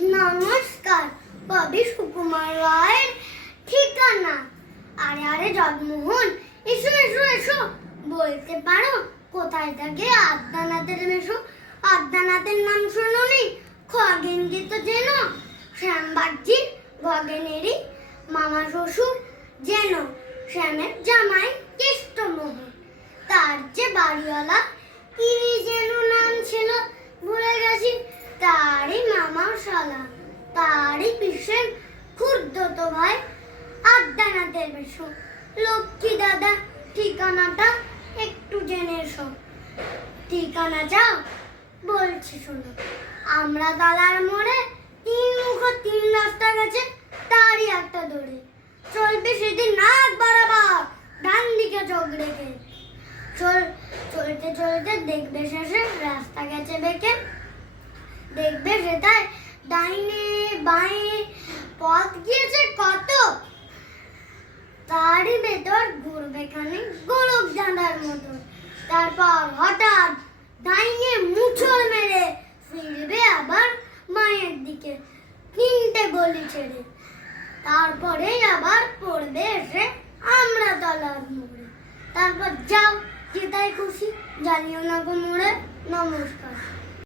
নমস্কার। কবি সুকুমার রায়ের ঠিকানা। আরে আরে জগমোহন, এসো এসো এসো। বলতে পারো কোথায় থাকে আদ্যানাথের মেশো? আদ্যানাথের নাম শোনোনি? খগেনকে তো চেনো? শ্যামবাগজি খগেনেরই মামা শ্বশুর যেন শ্যামের জামাই কেষ্টমোহন। তার যে বাড়িওয়ালা কি যেন নাম ছিল, ভুলে গেছি। তারই মামা শালা, তারই পিসের খুড়তো ভাই আদ্যানাথের মেশো। লক্ষ্মী দাদা, ঠিকানাটা একটু জেনে এসো। ঠিকানা যাও, বলছি শোনো। আমরা তালার মোড়ে তিন রাস্তা গেছে, তারই একটা দড়ি। চলবে সেদিন নাক বরাবর, ডান দিকে চোখ রেখে। চলতে চলতে দেখবে শেষে রাস্তা গেছে বেঁকে। দেখবে সেটাই ডাইনে বাঁয়ে পথ গিয়েছে কত। তারই ভেতর ঘুরবে খানে গোলক ডাঁদার মতো। তারপর হঠাৎ ডাইনে মুছল মেরে ফিরবে আবার মায়ের দিকে, 3টে গলি ছেড়ে। তারপরে আবার পড়বে এসে আমরা তলার মোড়ে। তারপর যাও যেটাই খুশি, জানিও না গো মোড়ে। নমস্কার।